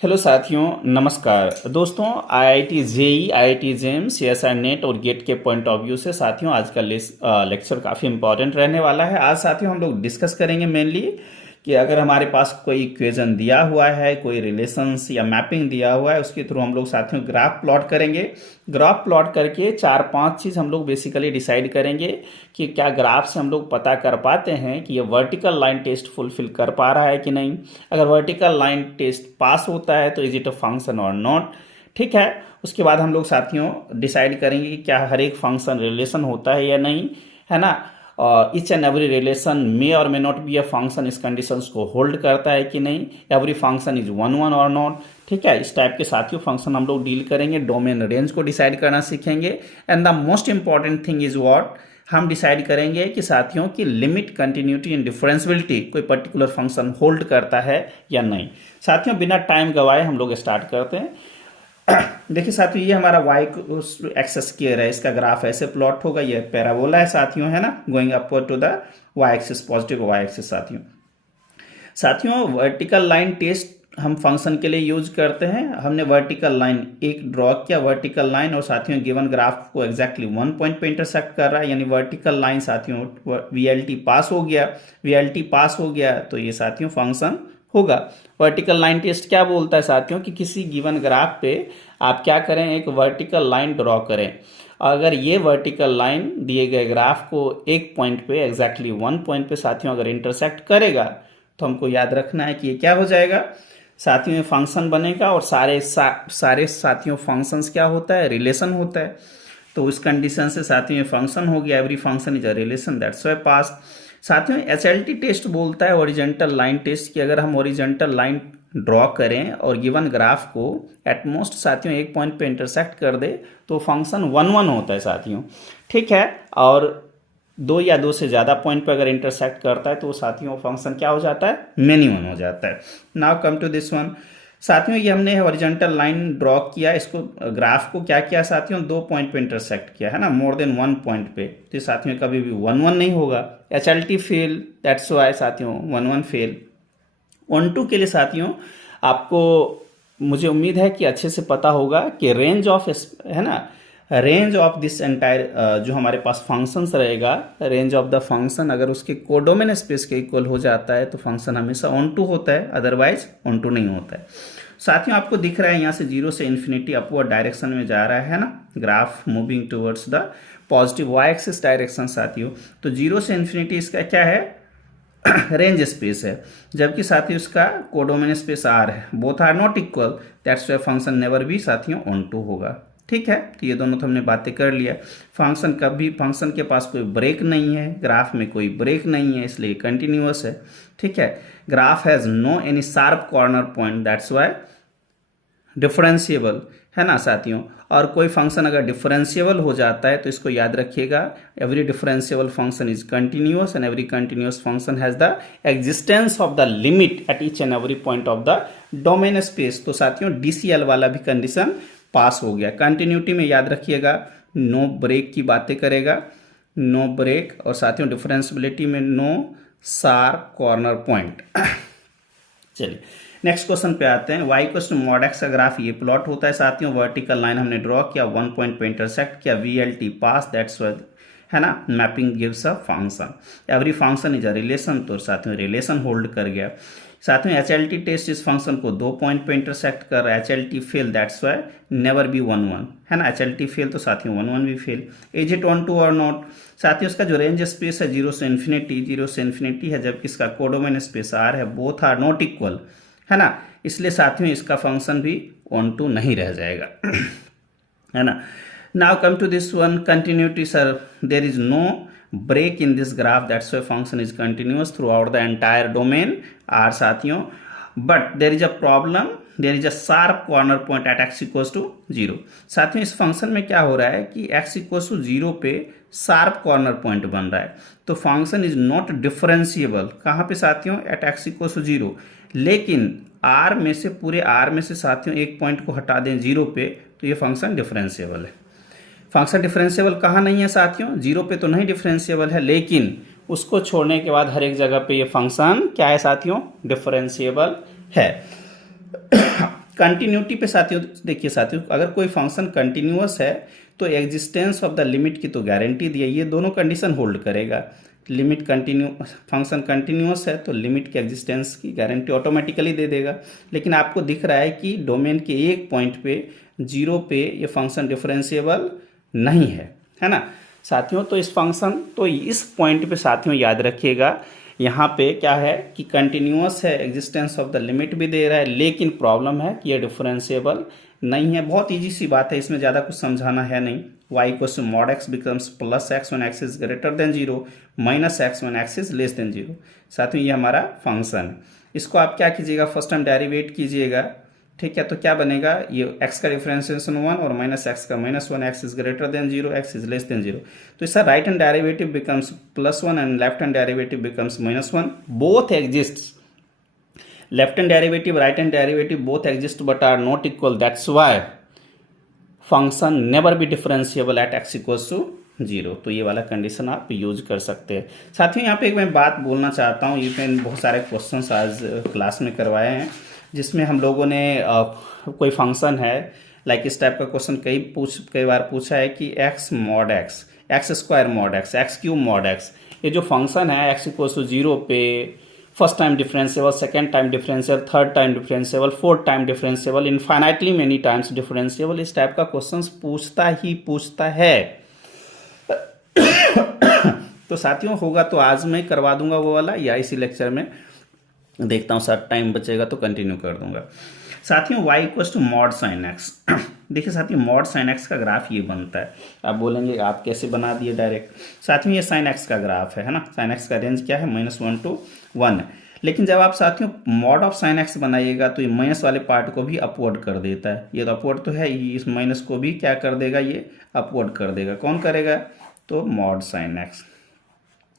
Hello साथियों, नमस्कार दोस्तों। IIT JEE, IIT JAM, CSIR NET और गेट के पॉइंट ऑफ व्यू से साथियों आज का लेक्चर काफ़ी इंपॉर्टेंट रहने वाला है। आज साथियों हम लोग डिस्कस करेंगे मेनली कि अगर हमारे पास कोई इक्वेशन दिया हुआ है, कोई रिलेशंस या मैपिंग दिया हुआ है, उसके थ्रू हम लोग साथियों ग्राफ प्लॉट करेंगे। ग्राफ प्लॉट करके 4-5 चीज़ हम लोग बेसिकली डिसाइड करेंगे कि क्या ग्राफ से हम लोग पता कर पाते हैं कि ये वर्टिकल लाइन टेस्ट फुलफिल कर पा रहा है कि नहीं। अगर वर्टिकल लाइन टेस्ट पास होता है तो इज इट अ फंक्शन और नॉट। ठीक है, उसके बाद हम लोग साथियों डिसाइड करेंगे कि क्या हर एक फंक्शन रिलेशन होता है या नहीं, है ना। ईच एंड एवरी रिलेशन मे और may not be a function, इस कंडीशंस को होल्ड करता है कि नहीं। Every function is one one और नॉट। ठीक है, इस टाइप के साथियों फंक्शन हम लोग डील करेंगे। डोमेन रेंज को डिसाइड करना सीखेंगे। And the most important thing is what, हम डिसाइड करेंगे कि साथियों की लिमिट, कंटिन्यूटी एंड डिफरेंशियबिलिटी कोई पर्टिकुलर फंक्शन होल्ड करता है या नहीं। साथियों बिना टाइम गवाए हम लोग स्टार्ट करते हैं। देखिए साथियों, ये हमारा वाई एक्सेस स्क्वायर है, इसका ग्राफ ऐसे प्लॉट होगा। ये पैराबोला है साथियों, है ना, going upward to the Y axis, positive Y axis. साथियों वर्टिकल लाइन टेस्ट हम फंक्शन के लिए यूज करते हैं। हमने वर्टिकल लाइन एक ड्रॉ किया, वर्टिकल लाइन, और साथियों गिवन ग्राफ को एग्जैक्टली 1 पॉइंट पे इंटरसेक्ट कर रहा है, यानी वर्टिकल लाइन साथियों वीएलटी पास हो गया। वीएलटी पास हो गया तो ये साथियों फंक्शन होगा। वर्टिकल लाइन टेस्ट क्या बोलता है साथियों कि किसी गिवन ग्राफ पे आप क्या करें, एक वर्टिकल लाइन ड्रॉ करें। अगर ये वर्टिकल लाइन दिए गए ग्राफ को एक पॉइंट पे, एग्जैक्टली 1 पॉइंट पे साथियों अगर इंटरसेक्ट करेगा तो हमको याद रखना है कि ये क्या हो जाएगा साथियों, ये फंक्शन बनेगा। और सारे साथियों फंक्शंस क्या होता है, रिलेशन होता है। तो उस कंडीशन से साथियों ये फंक्शन हो गया। Every function is a relation, that's why pass. साथियों एचएलटी टेस्ट बोलता है ओरिजेंटल लाइन टेस्ट कि अगर हम ओरिजेंटल लाइन ड्रॉ करें और गिवन ग्राफ को एटमोस्ट साथियों एक पॉइंट पे इंटरसेक्ट कर दे तो फंक्शन 1 1 होता है साथियों। ठीक है, और 2 या 2 से ज़्यादा पॉइंट पे अगर इंटरसेक्ट करता है तो साथियों फंक्शन क्या हो जाता है, मेनी वन हो जाता है। Now come to this one. साथियों ये हमने हॉरिजॉन्टल लाइन ड्रॉ किया, इसको ग्राफ को क्या किया साथियों, 2 पॉइंट पे इंटरसेक्ट किया, है ना, मोर देन 1 पॉइंट पे। तो साथियों कभी भी 1 1 नहीं होगा। एचएलटी फेल, दैट्स व्हाई साथियों 1 1 फेल। 1 2 के लिए साथियों आपको, मुझे उम्मीद है कि अच्छे से पता होगा कि रेंज ऑफ, है ना, रेंज ऑफ दिस एंटायर जो हमारे पास फंक्शंस रहेगा, रेंज ऑफ द फंक्शन अगर उसके कोडोमेन स्पेस के इक्वल हो जाता है तो फंक्शन हमेशा ऑन टू होता है, अदरवाइज ऑन टू नहीं होता है। साथियों आपको दिख रहा है यहाँ से 0 से इन्फिनिटी अपवर्ड डायरेक्शन में जा रहा है ना, graph moving towards the positive Y axis direction साथियों। तो 0 से इन्फिनिटी इसका क्या है, रेंज स्पेस है, जबकि साथियों इसका कोडोमेन स्पेस आर है। Both are not equal, that's why function never be साथियों ऑन टू होगा। ठीक है, तो ये दोनों तो हमने बातें कर लिया। फंक्शन कभी, फंक्शन के पास कोई ब्रेक नहीं है, ग्राफ में कोई ब्रेक नहीं है, इसलिए कंटिन्यूअस है। ठीक है, graph has no any sharp corner point, that's why differentiable, है ना साथियों। और कोई फंक्शन अगर डिफरेंशिएबल हो जाता है तो इसको याद रखिएगा, every differentiable function is continuous and every continuous function has the existence of the limit at each and every point of the domain space. तो साथियों डीसीएल वाला भी कंडीशन पास हो गया। कंटिन्यूटी में याद रखिएगा नो ब्रेक की बातें करेगा, नो ब्रेक, और साथियों डिफरेंशियबिलिटी में नो शार्प कॉर्नर पॉइंट। चलिए नेक्स्ट क्वेश्चन पे आते हैं। y equals to mod X का ग्राफ ये प्लॉट होता है साथियों। वर्टिकल लाइन हमने ड्रॉ किया, 1 पॉइंट पे इंटरसेक्ट किया, वीएलटी पास, दैट्स व्हाई, है ना, mapping gives a function. Every function is a relation, तो साथियों रिलेशन होल्ड कर गया। साथियों एचएलटी टेस्ट इस फंक्शन को 2 पॉइंट पे इंटरसेक्ट कर रहा है। HLT fail, that's why never be 1 1, है ना, एचएलटी फेल तो साथियों 1 1 भी fail. Is it onto or not. साथियों इसका जो रेंज स्पेस है 0 से इन्फिनिटी है, जबकि इसका कोडोमेन स्पेस आर है। बोथ आर नॉट इक्वल, है ना, इसलिए साथियों इसका फंक्शन भी ऑन टू नहीं रह जाएगा। है ना। Now come to this one, continuity sir, there is no break in this graph, that's why function is continuous throughout the entire domain R साथियों, but there is a problem, there is a sharp corner point at x equals to 0। साथियों इस function में क्या हो रहा है कि x equals to 0 पे शार्प कॉर्नर पॉइंट बन रहा है, तो फंक्शन इज नॉट डिफरेंशिएबल। कहाँ पे साथियों, एट x equals to 0। लेकिन R में से, पूरे R में से साथियों एक पॉइंट को हटा दें 0 पे तो ये फंक्शन डिफरेंशिएबल है। फंक्शन डिफरेंशिएबल कहाँ नहीं है साथियों, 0 पे तो नहीं डिफरेंशिएबल है, लेकिन उसको छोड़ने के बाद हर एक जगह पे ये फंक्शन क्या है साथियों, डिफरेंशिएबल है। कंटिन्यूटी पे साथियों देखिए साथियों, अगर कोई फंक्शन कंटिन्यूअस है तो एग्जिस्टेंस ऑफ द लिमिट की तो गारंटी दी है, ये दोनों कंडीशन होल्ड करेगा। लिमिट कंटिन्यू फंक्शन कंटिन्यूअस है तो लिमिट के एग्जिस्टेंस की गारंटी ऑटोमेटिकली दे देगा। लेकिन आपको दिख रहा है कि डोमेन के एक पॉइंट पे 0 पे ये फंक्शन डिफरेंशिएबल नहीं है ना साथियों। तो इस पॉइंट पे साथियों याद रखिएगा, यहाँ पे क्या है कि कंटिन्यूअस है, एग्जिस्टेंस ऑफ द लिमिट भी दे रहा है, लेकिन प्रॉब्लम है कि ये डिफरेंशिएबल नहीं है। बहुत इजी सी बात है, इसमें ज़्यादा कुछ समझाना है नहीं। y equals to mod x becomes plus x when x is greater than 0 minus x when x is less than 0। साथियों ये हमारा फंक्शन है, इसको आप क्या कीजिएगा, फर्स्ट टाइम डेरिवेट कीजिएगा, ठीक है। तो क्या बनेगा, ये x का डिफरेंशिएशन 1 और माइनस x का -1, x is greater than 0, x is less than 0। तो इसका right hand derivative becomes +1 and left hand derivative becomes -1। Both exist, left hand derivative, right hand derivative both exist but are not equal. That's why function never be differentiable at x equals to 0। तो ये वाला condition आप use कर सकते हैं। साथियों यहाँ पे एक मैं बात बोलना चाहता हूँ, ये मैंने बहुत सारे क्वेश्चंस आज क्लास में करवाए हैं जिसमें हम लोगों ने कोई फंक्शन है लाइक इस टाइप का क्वेश्चन कई बार पूछा है कि x mod x, x square mod x, x cube mod x, ये जो फंक्शन है x इक्वल्स टू 0 पे first time differentiable, second time differentiable, third time differentiable, fourth time differentiable, infinitely many times differentiable, इस type का questions पूछता है। तो साथियों होगा तो आज मैं करवा दूंगा वो वाला, या इसी लेक्चर में देखता हूँ सर टाइम बचेगा तो कंटिन्यू कर दूंगा। साथियों y equals to mod sine X, देखिए साथियों मॉड साइन एक्स का ग्राफ ये बनता है। आप बोलेंगे आप कैसे बना दिए डायरेक्ट, साथियों ये साइन एक्स का ग्राफ है ना। साइन एक्स का रेंज क्या है, -1 to 1 है। लेकिन जब आप साथियों मॉड ऑफ साइन एक्स बनाइएगा तो ये माइनस वाले पार्ट को भी अपवर्ड कर देता है। ये तो अपवर्ड तो है, इस माइनस को भी क्या कर देगा, ये अपवर्ड कर देगा। कौन करेगा, तो मॉड साइन एक्स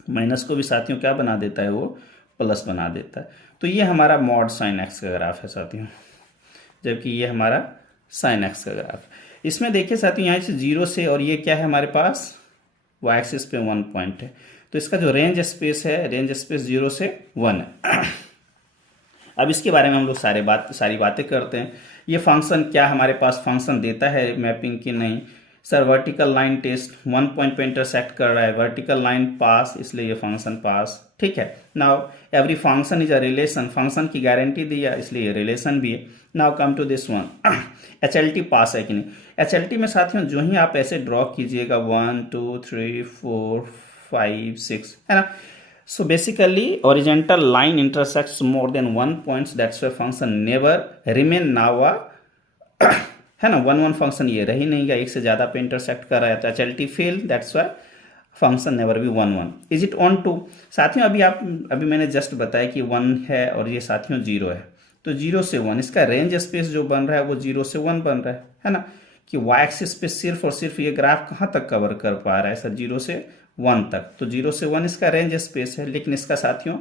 माइनस को भी साथियों क्या बना देता है, वो प्लस बना देता है। तो ये हमारा मॉड साइन एक्स का ग्राफ है साथियों, जबकि ये हमारा साइन एक्स का ग्राफ। इसमें देखिए साथियों यहाँ से 0 से, और ये क्या है हमारे पास y एक्सिस पे 1 पॉइंट है, तो इसका जो रेंज स्पेस है, रेंज स्पेस 0 से 1 है। अब इसके बारे में हम लोग सारी बातें करते हैं। ये फंक्शन क्या हमारे पास फंक्शन देता है मैपिंग की, नहीं sir vertical line test 1 point पे इंटरसेक्ट कर रहा है, वर्टिकल लाइन पास, इसलिए ये फंक्शन पास, ठीक है। Now every function is a relation, function की गारंटी दिया इसलिए ये रिलेशन भी है। Now come to this one, HLT pass है कि नहीं। HLT में साथियों जो ही आप ऐसे ड्रॉ कीजिएगा 1 2 3 4 5 6 है ना। So basically horizontal line intersects more than 1 points, that's why function never remain now है ना। 1 फंक्शन ये रही नहीं गया, एक से ज़्यादा पे इंटरसेक्ट कर रहा है तो HLT fail, that's why function never be 1 is it onto. साथियों अभी मैंने जस्ट बताया कि 1 है और ये साथियों 0 है, तो 0 से 1 इसका रेंज स्पेस जो बन रहा है वो 0 से 1 बन रहा है ना। कि y एक्सिस पे सिर्फ और सिर्फ ये ग्राफ कहाँ तक कवर कर पा रहा है सर, 0 से 1 तक, तो 0 से 1 इसका रेंज स्पेस है। लेकिन इसका साथियों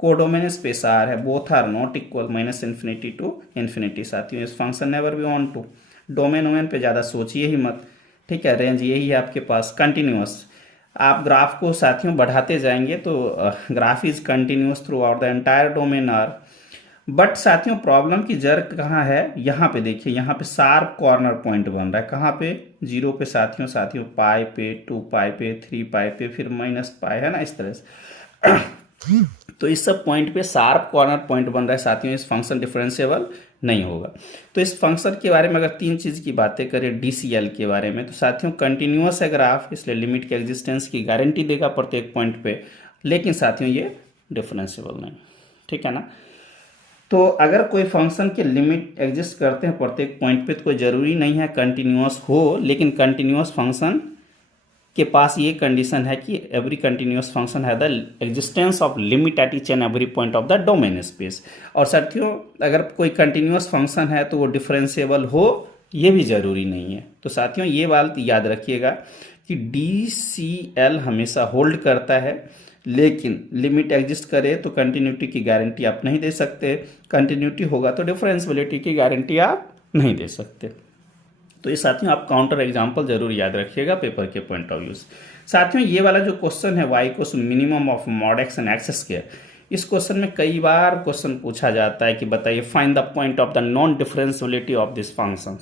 कोडोमेन स्पेस आर है, both are not equal, -∞ to ∞। साथियों इस function never be onto. Domain पे ज़्यादा सोचिए ही मत, ठीक है। रेंज यही है आपके पास, कंटिन्यूअस। आप ग्राफ को साथियों बढ़ाते जाएंगे तो graph is continuous through out the entire domain are. But साथियों प्रॉब्लम की जड़ कहाँ है, यहाँ पे देखिए, यहाँ पे शार्प कॉर्नर पॉइंट बन रहा है, कहाँ पे 0 पे साथियों पाई पे, 2 पाई पे, 3 पाई पे, फिर -पाई है ना, इस तरह से। तो इस सब पॉइंट पे शार्प कॉर्नर पॉइंट बन रहा है साथियों, इस फंक्शन डिफरेंशिएबल नहीं होगा। तो इस फंक्शन के बारे में अगर 3 चीज़ की बातें करें DCL के बारे में, तो साथियों कंटिन्यूअस है ग्राफ, इसलिए लिमिट के एग्जिस्टेंस की गारंटी देगा प्रत्येक पॉइंट पे, लेकिन साथियों ये डिफरेंशिएबल नहीं, ठीक है ना। तो अगर कोई फंक्शन के लिमिट एग्जिस्ट करते हैं प्रत्येक पॉइंट पे तो कोई ज़रूरी नहीं है कंटिन्यूअस हो, लेकिन कंटिन्यूअस फंक्शन के पास ये कंडीशन है कि एवरी कंटिन्यूअस फंक्शन है the existence of limit at each and every point of the domain space. और साथियों अगर कोई कंटिन्यूअस फंक्शन है तो वो डिफरेंशिएबल हो, ये भी ज़रूरी नहीं है। तो साथियों ये बात याद रखिएगा कि DCL हमेशा होल्ड करता है, लेकिन लिमिट एग्जिस्ट करे तो कंटिन्यूटी की गारंटी आप नहीं दे सकते, कंटिन्यूटी होगा तो डिफरेंशियबिलिटी की गारंटी आप नहीं दे सकते। तो ये साथियों आप काउंटर एग्जांपल जरूर याद रखिएगा पेपर के पॉइंट ऑफ व्यू से। साथियों ये वाला जो क्वेश्चन है y को minimum of mod x and x square, इस क्वेश्चन में कई बार क्वेश्चन पूछा जाता है कि बताइए find the point of the non differentiability of this function.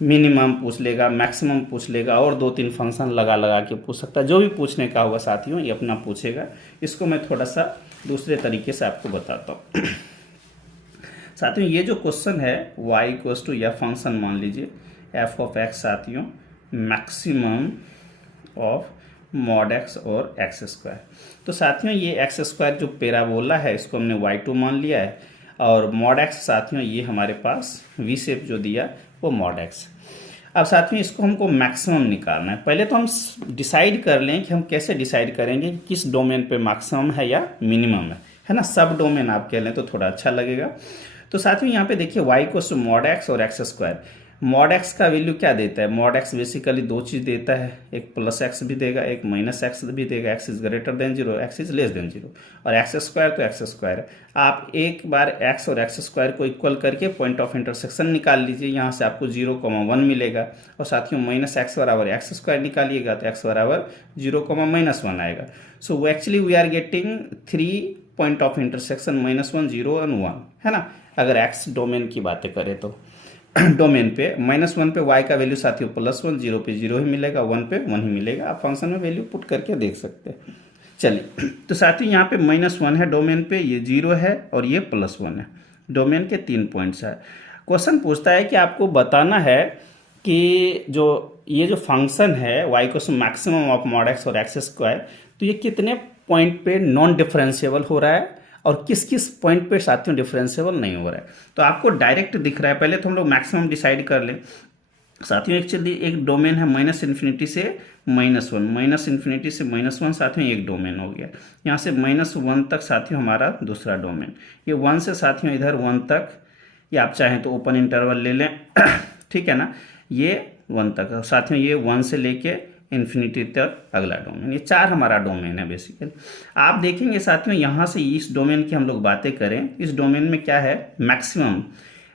Minimum पूछ लेगा, मैक्सिमम पूछ लेगा, और 2-3 फंक्शन लगा लगा के पूछ सकता है। जो भी पूछने का होगा साथियों ये अपना पूछेगा। इसको मैं थोड़ा सा दूसरे तरीके से आपको बताता हूँ। साथियों ये जो क्वेश्चन है y इक्वल्स टू या फंक्शन मान लीजिए f ऑफ x साथियों मैक्सिमम ऑफ मॉड x और एक्स स्क्वायर। तो साथियों ये एक्स स्क्वायर जो पैराबोला है इसको हमने y2 मान लिया है, और मॉड x साथियों ये हमारे पास v शेप जो दिया वो मॉड x। अब साथियों इसको हमको मैक्सिमम निकालना है। पहले तो हम डिसाइड कर लें कि हम कैसे डिसाइड करेंगे कि किस डोमेन पे मैक्सिमम है या मिनिमम है ना। सब डोमेन आप कह लें तो थोड़ा अच्छा लगेगा। तो साथियों यहाँ पे देखिए y equals to mod x और एक्स स्क्वायर। मॉड x का वैल्यू क्या देता है? मॉड x बेसिकली 2 चीज़ देता है, एक प्लस x भी देगा, एक माइनस x भी देगा। x is greater than 0, x is less than 0, और एक्स स्क्वायर तो एक्स स्क्वायर है। आप एक बार x और एक्स स्क्वायर को इक्वल करके पॉइंट ऑफ इंटरसेक्शन निकाल लीजिए। यहाँ से आपको 0,1 मिलेगा, और साथियों माइनस एक्स बराबर एक्स स्क्वायर निकालिएगा तो x बराबर 0,-1 आएगा। सो वो actually we are getting 3 point of intersection -1, 0 और 1 है ना। अगर x डोमेन की बातें करें तो डोमेन पे -1 पे y का वैल्यू साथियों +1, 0 पे 0 ही मिलेगा, 1 पे 1 ही मिलेगा। आप फंक्शन में वैल्यू पुट करके देख सकते हैं। चलिए तो साथियों यहाँ पे -1 है डोमेन पे, ये 0 है और ये +1 है। डोमेन के 3 पॉइंट्स है। क्वेश्चन पूछता है कि आपको बताना है कि ये जो फंक्शन है y को मैक्सिमम ऑफ मॉड x और एक्स स्क्वायर, तो ये कितने पॉइंट पे नॉन डिफरेंशिएबल हो रहा है और किस किस पॉइंट पे साथियों डिफरेंशिएबल नहीं हो रहा है। तो आपको डायरेक्ट दिख रहा है। पहले तो हम लोग मैक्सिमम डिसाइड कर लें साथियों। एक्चुअली एक डोमेन है -∞ से -1, -∞ से -1 साथियों एक डोमेन हो गया। यहाँ से -1 तक साथियों हमारा दूसरा डोमेन, ये 1 से साथियों इधर 1 तक, या आप चाहें तो ओपन इंटरवल ले लें ठीक है ना। ये 1 तक साथियों, ये 1 से लेके इन्फिनिटी तक अगला डोमेन। ये 4 हमारा डोमेन है बेसिकली। आप देखेंगे साथियों यहाँ से इस डोमेन की हम लोग बातें करें, इस डोमेन में क्या है?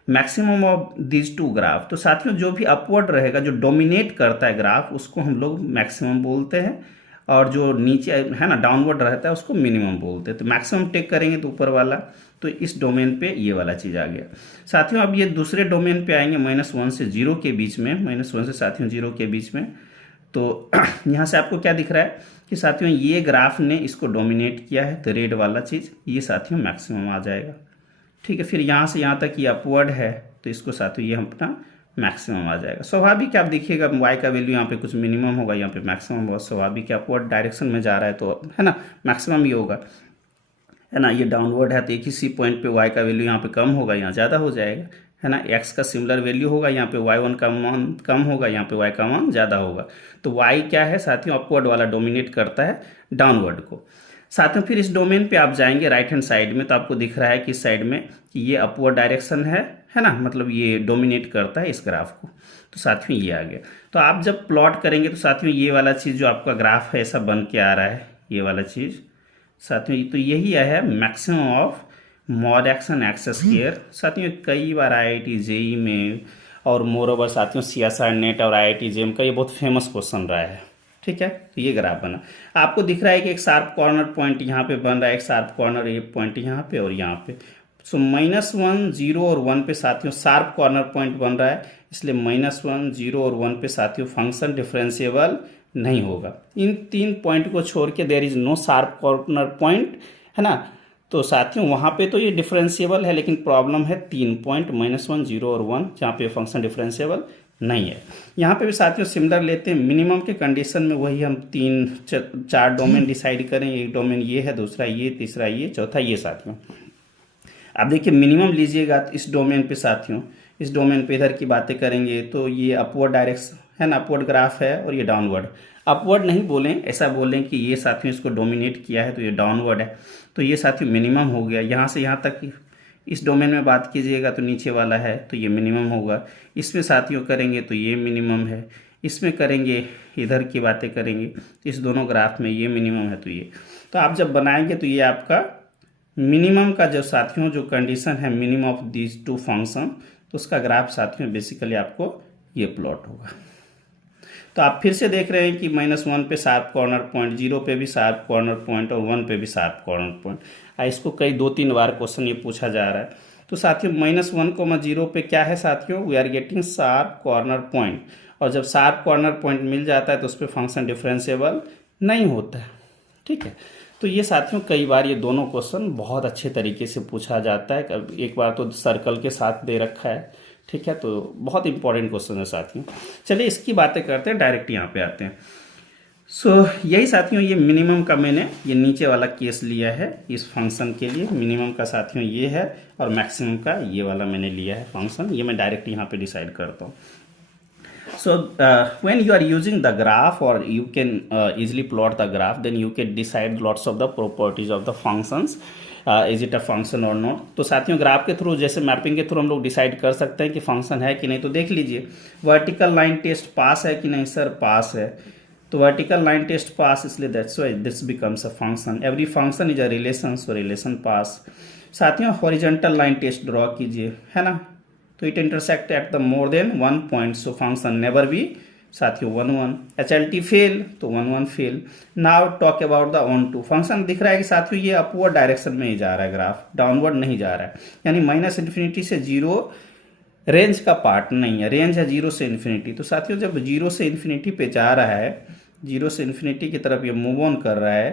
Maximum of these 2 graph. तो साथियों जो भी अपवर्ड रहेगा, जो डोमिनेट करता है ग्राफ, उसको हम लोग मैक्सिमम बोलते हैं, और जो नीचे है ना डाउनवर्ड रहता है उसको मिनिमम बोलते हैं। तो मैक्सिमम टेक करेंगे तो ऊपर वाला, तो इस डोमेन पे ये वाला चीज़ आ गया साथियों। अब ये दूसरे डोमेन पे आएंगे -1 से 0 के बीच में, -1 से साथियों 0 के बीच में। तो यहाँ से आपको क्या दिख रहा है कि साथियों ये ग्राफ ने इसको डोमिनेट किया है, तो रेड वाला चीज़ ये साथियों मैक्सिमम आ जाएगा। ठीक है, फिर यहाँ से यहाँ तक ये अपवर्ड है, तो इसको साथियों ये अपना मैक्सिमम आ जाएगा। स्वाभाविक आप देखिएगा y का वैल्यू यहाँ पे कुछ मिनिमम होगा, यहाँ पे मैक्सिमम होगा। स्वाभाविक अपवर्ड डायरेक्शन में जा रहा है तो है ना मैक्सिमम ही होगा, है ना। ये डाउनवर्ड है तो एक ही सी पॉइंट पे y का वैल्यू यहाँ पे कम होगा, यहाँ ज़्यादा हो जाएगा, है ना। x का सिमिलर वैल्यू होगा, यहाँ पे y1 का मान कम होगा, यहाँ पे y का मान ज़्यादा होगा। तो y क्या है साथियों? अपवर्ड वाला डोमिनेट करता है डाउनवर्ड को। साथियों फिर इस डोमेन पे आप जाएंगे राइट हैंड साइड में, तो आपको दिख रहा है कि इस साइड में कि ये अपवर्ड डायरेक्शन है ना, मतलब ये डोमिनेट करता है इस ग्राफ को। तो साथियों ये आ गया। तो आप जब प्लॉट करेंगे तो साथियों ये वाला चीज़ जो आपका ग्राफ है ऐसा बन के आ रहा है, ये वाला चीज़ साथियों, तो यही है maximum of mod x and x square. साथियों कई बार IIT JEE में और मोर ओवर साथियों CSR नेट और IIT JEM का ये बहुत फेमस क्वेश्चन रहा है। ठीक है, तो ये ग्राफ बना, आपको दिख रहा है कि एक शार्प कॉर्नर पॉइंट यहाँ पे बन रहा है, एक शार्प कॉर्नर ये पॉइंट यहाँ पे और यहाँ पे। सो -1, 0 और 1 पे साथियों शार्प कॉर्नर पॉइंट बन रहा है, इसलिए -1, 0 और 1 पे साथियों फंक्शन डिफरेंशिएबल नहीं होगा। इन 3 पॉइंट को छोड़ के there is no sharp corner point, है ना। तो साथियों वहाँ पे तो ये डिफरेंशिएबल है, लेकिन प्रॉब्लम है 3 पॉइंट -1, 0 और 1 जहाँ पे फंक्शन डिफरेंशिएबल नहीं है। यहाँ पे भी साथियों सिमिलर लेते हैं। मिनिमम के कंडीशन में वही हम 3-4 डोमेन डिसाइड करें। एक डोमेन ये है, दूसरा ये, तीसरा ये, चौथा ये साथियों। अब देखिए मिनिमम लीजिएगा तो इस डोमेन पे साथियों, इस डोमेन पे इधर की बातें करेंगे तो ये अपवर्ड डायरेक्शन है ना, अपवर्ड ग्राफ है, और ये डाउनवर्ड। अपवर्ड नहीं बोलें, ऐसा बोलें कि ये साथियों इसको डोमिनेट किया है तो ये डाउनवर्ड है, तो ये साथियों मिनिमम हो गया। यहाँ से यहाँ तक इस डोमेन में बात कीजिएगा तो नीचे वाला है तो ये मिनिमम होगा। इसमें साथियों करेंगे तो ये मिनिमम है, इसमें करेंगे इधर की बातें करेंगे इस दोनों ग्राफ में ये मिनिमम है, तो ये। तो आप जब बनाएंगे तो ये आपका मिनिमम का जो साथियों जो कंडीशन है मिनिमम ऑफ दीज 2 फंक्शन, तो उसका ग्राफ साथियों बेसिकली आपको ये प्लॉट होगा। तो आप फिर से देख रहे हैं कि -1 पे शार्प कॉर्नर पॉइंट, 0 पे भी शार्प कॉर्नर पॉइंट और 1 पे भी शार्प कॉर्नर पॉइंट। इसको कई 2-3 बार क्वेश्चन ये पूछा जा रहा है। तो साथियों -1, 0 पे क्या है साथियों, we are getting sharp corner point. और जब शार्प कॉर्नर पॉइंट मिल जाता है तो उस पर फंक्शन डिफरेंशिएबल नहीं होता है। ठीक है, तो ये साथियों कई बार ये दोनों क्वेश्चन बहुत अच्छे तरीके से पूछा जाता है। एक बार तो सर्कल के साथ दे रखा है। ठीक है, तो बहुत इंपॉर्टेंट क्वेश्चन है साथियों। चलिए इसकी बातें करते हैं, डायरेक्ट यहाँ पे आते हैं। यही साथियों ये मिनिमम का मैंने ये नीचे वाला केस लिया है इस फंक्शन के लिए। मिनिमम का साथियों ये है और मैक्सिमम का ये वाला मैंने लिया है फंक्शन। ये मैं डायरेक्ट यहाँ पे डिसाइड करता हूँ। When you are using the graph, or you can easily plot the graph, then you can decide lots of the properties of the functions. Is it a function or not? तो साथियों graph के through, जैसे mapping के through हम लोग decide कर सकते हैं कि फंक्शन है कि नहीं। तो देख लीजिए, वर्टिकल लाइन टेस्ट पास है कि नहीं सर, पास है। तो वर्टिकल लाइन टेस्ट पास, इसलिए that's why this becomes a function. Every function is a relation, so relation pass. साथियों हॉरिजॉन्टल लाइन टेस्ट ड्रॉ कीजिए, है ना। तो it intersect at the more than 1 point, so function never be साथियों 1 1। HLT fail, तो 1 1 fail. Now talk about the onto. Function दिख रहा है कि साथियों ये अपवर्ड डायरेक्शन में ही जा रहा है, ग्राफ डाउनवर्ड नहीं जा रहा है। यानी -∞ से 0 रेंज का पार्ट नहीं है, रेंज है 0 से इन्फिनिटी। तो साथियों जब 0 से इन्फिनिटी पे जा रहा है, 0 से इन्फिनिटी की तरफ ये मूव ऑन कर रहा है,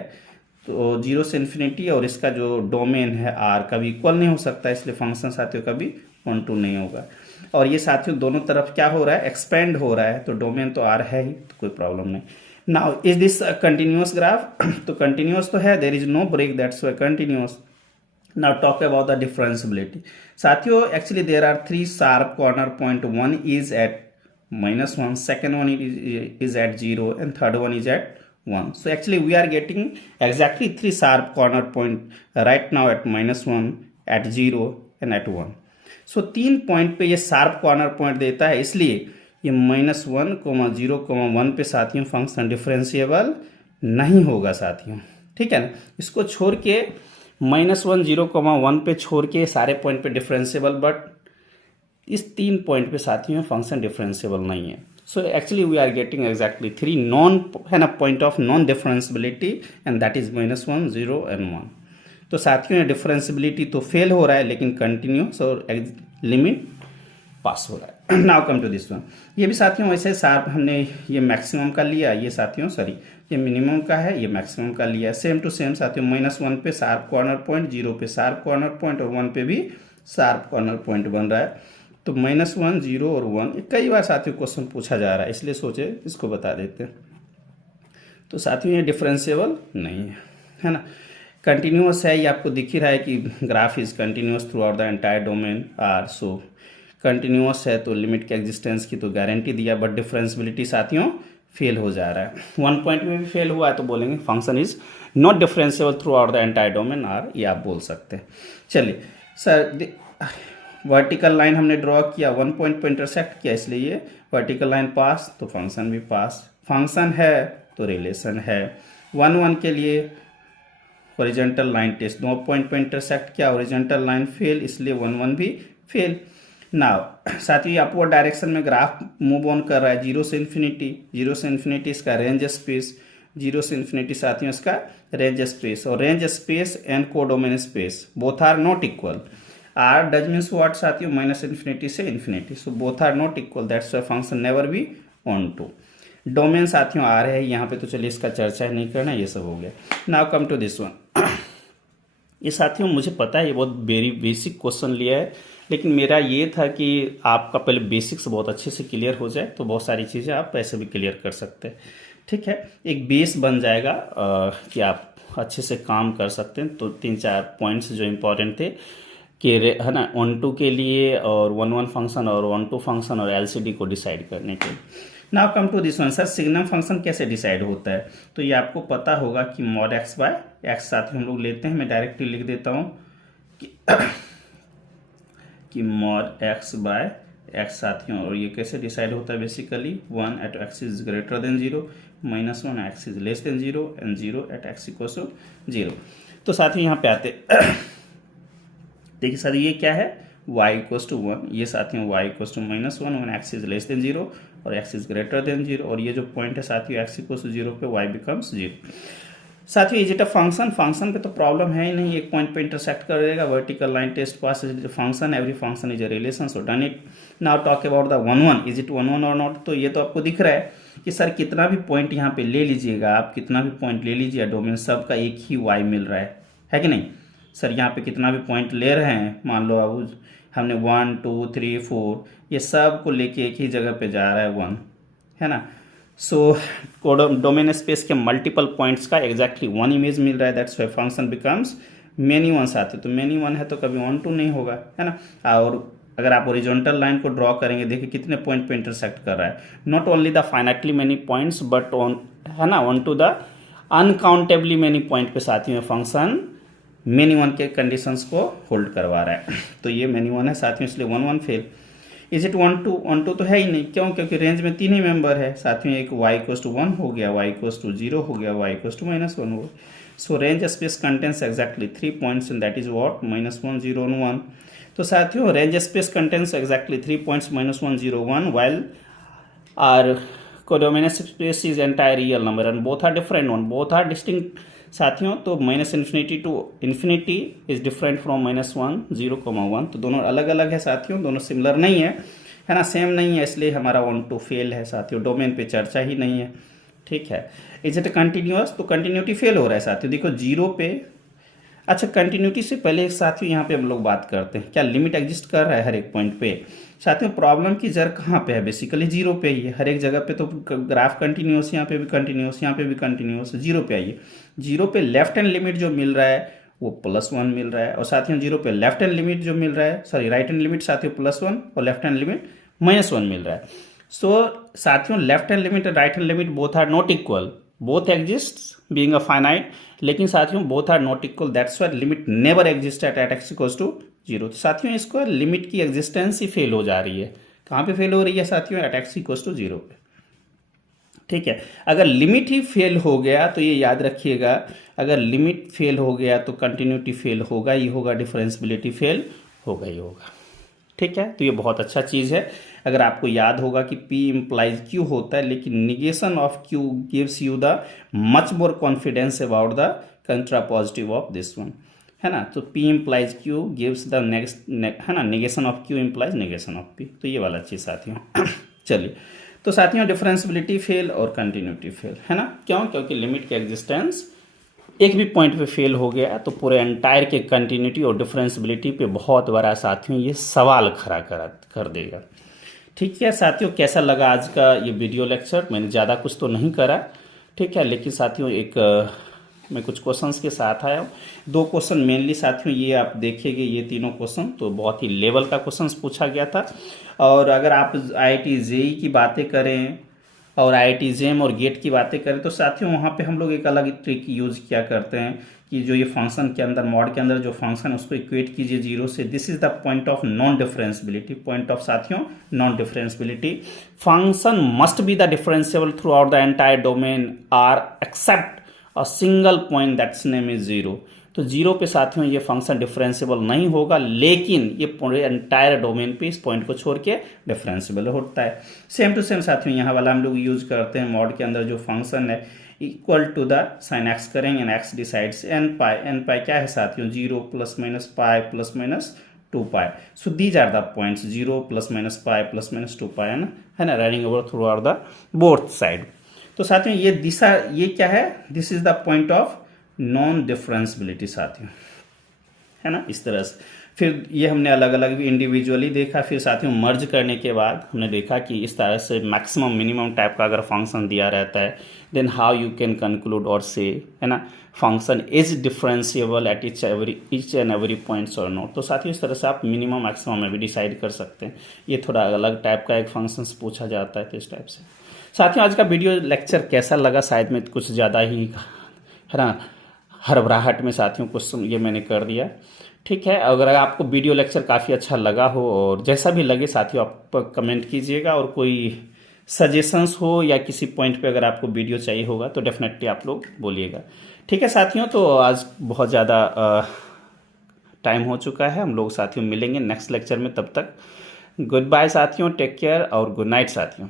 तो 0 से इन्फिनिटी और इसका जो डोमेन है R कभी इक्वल नहीं हो सकता, इसलिए फंक्शन साथियों कभी 1 2 नहीं होगा। और ये साथियों दोनों तरफ क्या हो रहा है, एक्सपेंड हो रहा है, तो डोमेन तो R है ही, तो कोई प्रॉब्लम नहीं। Now is this continuous graph? तो कंटिन्यूअस तो है, there is no break, that's why continuous. Now talk about the differentiability. साथियों actually there are 3 sharp corner point. One is at -1, second one is at 0, and third one is at 1. So actually we are getting exactly 3 sharp corner point right now at -1, at 0 and at 1. So 3 point पे ये sharp corner point देता है, इसलिए ये -1, 0, 1 पे साथियों function differentiable नहीं होगा साथियों। ठीक है ना, इसको छोड़ के -1, 0, 1 पे छोड़ के सारे पॉइंट पे डिफरेंशिएबल, बट इस 3 पॉइंट पे साथियों फंक्शन डिफरेंशिएबल नहीं है। So actually we are getting exactly 3 non, है ना, point of non differentiability, and that is -1, 0 and 1। तो साथियों डिफरेंशिबिलिटी तो फेल हो रहा है, लेकिन कंटिन्यूस और लिमिट पास हो रहा है। Now come to this one. ये भी साथियों वैसे शार्प हमने ये मैक्सिमम का लिया, ये साथियों सॉरी ये मिनिमम का है, ये मैक्सिमम का लिया। सेम टू सेम साथियों -1 पे शार्प कॉर्नर पॉइंट, 0 पे शार्प कॉर्नर पॉइंट और 1 पे भी शार्प कॉर्नर पॉइंट बन रहा है। तो -1, 0 और 1 कई बार साथियों क्वेश्चन पूछा जा रहा है, इसलिए सोचे इसको बता देते हैं। तो साथियों ये डिफरेंशिएबल नहीं है ना। कंटिन्यूअस है, ये आपको दिख ही रहा है कि graph is continuous through out the entire domain are. So continuous है तो लिमिट के एग्जिस्टेंस की तो गारंटी दिया, बट डिफरेंशिबिलिटी साथियों फेल हो जा रहा है। 1 पॉइंट में भी फेल हुआ है तो बोलेंगे function is not differentiable throughout the entire domain are, ये आप बोल सकते हैं। चलिए सर वर्टिकल लाइन हमने ड्रॉ किया, 1 पॉइंट पर इंटरसेक्ट किया, इसलिए ये वर्टिकल लाइन पास, तो फंक्शन भी पास। फंक्शन है तो रिलेशन है। 1 1 के लिए हॉरिजॉन्टल लाइन टेस्ट, 2 पॉइंट पर इंटरसेक्ट किया, हॉरिजॉन्टल लाइन फेल, इसलिए 1 1 भी फेल। नाउ साथियों अपवर्ड डायरेक्शन में ग्राफ मूव ऑन कर रहा है, 0 से इन्फिनिटी, 0 से इन्फिनिटी इसका रेंज स्पेस, 0 से इन्फिनिटी साथियों इसका रेंज स्पेस, और range space and codomain space both are not equal. R does means what साथियों, -∞ से infinity, so both are not equal, that's why function never be onto. Domain साथियों आ रहे हैं यहाँ पे, तो चलिए इसका चर्चा नहीं करना, ये सब हो गया। Now come to this one. ये साथियों मुझे पता है ये बहुत वेरी बेसिक क्वेश्चन लिया है, लेकिन मेरा ये था कि आपका पहले बेसिक्स बहुत अच्छे से क्लियर हो जाए, तो बहुत सारी चीज़ें आप ऐसे भी क्लियर कर सकते हैं। ठीक है, एक बेस बन जाएगा कि आप अच्छे से काम कर सकते हैं। तो 3-4 पॉइंट्स जो इम्पोर्टेंट थे कि है ना, 1 2 के लिए और 1 1 फंक्शन और 1 2 फंक्शन और LCD को डिसाइड करने के लिए। Now come to this one, sir signum function कैसे डिसाइड होता है? तो ये आपको पता होगा कि mod x/x साथ ही हम लोग लेते हैं, मैं डायरेक्टली लिख देता हूँ कि mod x/x साथियों, और ये कैसे डिसाइड होता है basically 1 at x is greater than 0, -1 x is less than 0 and 0 at x equals to 0। तो साथियों यहाँ पे आते देखिए सर ये क्या है, y इक्वल्स टू 1, ये साथियों y equals to -1 when x is less than 0 और x इज ग्रेटर देन 0, और ये जो पॉइंट है साथियों x इक्वल्स टू 0 पे y बिकम्स 0। साथियों is it a function? Function पे तो प्रॉब्लम है ही नहीं, एक पॉइंट पे इंटरसेक्ट कर देगा, vertical line test pass, is it function, every function is a relation, so done it. Now talk about the 1 1, is it 1 1 और नॉट? तो ये तो आपको दिख रहा है कि सर कितना भी पॉइंट यहाँ पे ले लीजिएगा आप, कितना भी पॉइंट ले लीजिए डोमेन, सबका एक ही y मिल रहा है कि नहीं? सर यहाँ पे कितना भी पॉइंट ले रहे हैं, मान लो अब हमने 1 2 3 4, ये सब को लेके एक ही जगह पे जा रहा है 1, है ना? सो डोमेन स्पेस के मल्टीपल पॉइंट्स का एग्जैक्टली 1 इमेज मिल रहा है, that's why function becomes many once आते, तो मेनी 1 है तो कभी 1 2 नहीं होगा, है ना? और अगर आप ओरिजेंटल लाइन को ड्रॉ करेंगे, देखिए कितने पॉइंट पे इंटरसेक्ट कर रहा है, not only the finitely many points but on, है ना, onto the uncountably many point पे साथियों में फंक्शन मेनी 1 के कंडीशंस को होल्ड करवा रहा है। तो ये मेनी 1 है साथियों, इसलिए 1 1 फेल। Is it 1 2? 1 2 तो है ही नहीं, क्यों? क्योंकि रेंज में 3 ही मेंबर है साथियों, एक y इक्वल्स टू 1 हो गया, y इक्वल्स टू 0 हो गया, y इक्वल्स टू -1 हो गया। सो range space contains exactly 3 points and that is what -1 0 और 1। तो साथियों range space contains exactly 3 points -1 0 1 while our codominant space is entire real number and both are different one, both are distinct साथियों। तो -∞ to infinity is different from -1 0 1, तो दोनों अलग अलग है साथियों, दोनों सिमिलर नहीं है ना, सेम नहीं है, इसलिए हमारा 1 2 फेल है साथियों, डोमेन पे चर्चा ही नहीं है, ठीक है। Is it continuous? तो कंटिन्यूटी फेल हो रहा है साथियों, देखो 0 पे। अच्छा, कंटिन्यूटी से पहले एक साथियों यहाँ पे हम लोग बात करते हैं, क्या लिमिट एग्जिस्ट कर रहा है हर एक पॉइंट पे? साथियों प्रॉब्लम की जड़ कहाँ पे है? बेसिकली 0 पे ही है, हर एक जगह पे तो ग्राफ कंटिन्यूस, यहाँ पे भी कंटिन्यूस, यहाँ पे भी कंटिन्यूस, 0 पे आइए। 0 पे लेफ्ट हैंड लिमिट जो मिल रहा है वो +1 मिल रहा है, और साथियों 0 पे लेफ्ट हैंड लिमिट जो मिल रहा है, सॉरी राइट हैंड लिमिट साथियों +1 और लेफ्ट हैंड लिमिट -1 मिल रहा है। सो साथियों लेफ्ट हैंड लिमिट और right hand limit both are not equal, both exist being a finite, लेकिन साथियों both are not equal, that's why limit never exist at x equals to 0। तो साथियों इसको limit की एग्जिस्टेंस ही fail हो जा रही है, कहाँ पे फेल हो रही है साथियों? एट x इक्वल्स टू 0 पे, ठीक है। अगर लिमिट ही फेल हो गया तो ये याद रखिएगा, अगर लिमिट फेल हो गया तो कंटिन्यूटी फेल होगा ही होगा, डिफरेंशियबिलिटी फेल होगा ही होगा, ठीक है। तो ये बहुत अच्छा चीज़ है। अगर आपको याद होगा कि P इम्प्लाइज Q होता है, लेकिन negation of Q gives you the much more confidence about the कंट्रा positive of this one, है ना। तो P implies Q gives the next, है ना, negation of Q implies negation of P, तो ये वाला चीज़ साथियों। चलिए, तो साथियों डिफरेंशियबिलिटी फेल और कंटिन्यूटी फेल, है ना, क्यों? क्योंकि लिमिट के एग्जिस्टेंस एक भी पॉइंट पे फेल हो गया तो पूरे एंटायर के कंटिन्यूटी और डिफरेंशियबिलिटी पे बहुत बड़ा साथियों ये सवाल खड़ा कर देगा, ठीक है साथियों। कैसा लगा आज का ये वीडियो लेक्चर? मैंने ज़्यादा कुछ तो नहीं करा, ठीक है, लेकिन साथियों एक मैं कुछ क्वेश्चंस के साथ आया हूँ। 2 क्वेश्चन मेनली साथियों ये आप देखिएगा, ये तीनों क्वेश्चन तो बहुत ही लेवल का क्वेश्चंस पूछा गया था। और अगर आप IIT JEE की बातें करें और IIT JEM और गेट की बातें करें तो साथियों वहाँ पे हम लोग एक अलग ट्रिक यूज़ किया करते हैं कि जो ये फंक्शन के अंदर, मॉड के अंदर जो फंक्शन है उसको इक्वेट कीजिए 0 से, this is the point of non differentiability, point of साथियों non differentiability. Function must be the differentiable throughout the entire domain R except a single point that's name is 0। तो 0 पे साथियों ये function differentiable नहीं होगा, लेकिन ये पूरे एंटायर डोमेन पे इस पॉइंट को छोड़ के डिफरेंशिएबल होता है। सेम टू सेम साथियों यहाँ वाला हम लोग यूज करते हैं, मॉड के अंदर जो फंक्शन है equal to the sine x करेंगे and x decides n pi क्या है साथियों? 0 ± pi ± 2 pi. So these are the points 0 ± pi ± 2 pi, है ना, running over through R the both side. तो साथियों ये दिशा, ये क्या है? This is the point of non differentiability साथियों, है ना, इस तरह से। फिर ये हमने अलग अलग भी इंडिविजुअली देखा, फिर साथियों मर्ज करने के बाद हमने देखा कि इस तरह से मैक्सिमम मिनिमम टाइप का अगर फंक्शन दिया रहता है then how you can conclude और से, है ना, function is differentiable at each and every points or not. तो साथियों इस तरह से आप मिनिमम मैक्सिमम में भी डिसाइड कर सकते हैं। ये थोड़ा अलग टाइप का एक फंक्शन पूछा जाता है, तो इस टाइप से। साथियों आज का वीडियो लेक्चर कैसा लगा? शायद में कुछ ज़्यादा ही, है ना, हड़बड़ाहट में साथियों क्वेश्चन ये मैंने कर दिया, ठीक है। अगर आपको वीडियो लेक्चर काफ़ी अच्छा लगा हो और जैसा भी लगे साथियों आप कमेंट कीजिएगा, और कोई सजेशंस हो या किसी पॉइंट पे अगर आपको वीडियो चाहिए होगा तो डेफिनेटली आप लोग बोलिएगा, ठीक है साथियों। तो आज बहुत ज़्यादा टाइम हो चुका है। हम लोग साथियों मिलेंगे नेक्स्ट लेक्चर में, तब तक गुड बाय साथियों, टेक केयर और गुड नाइट साथियों।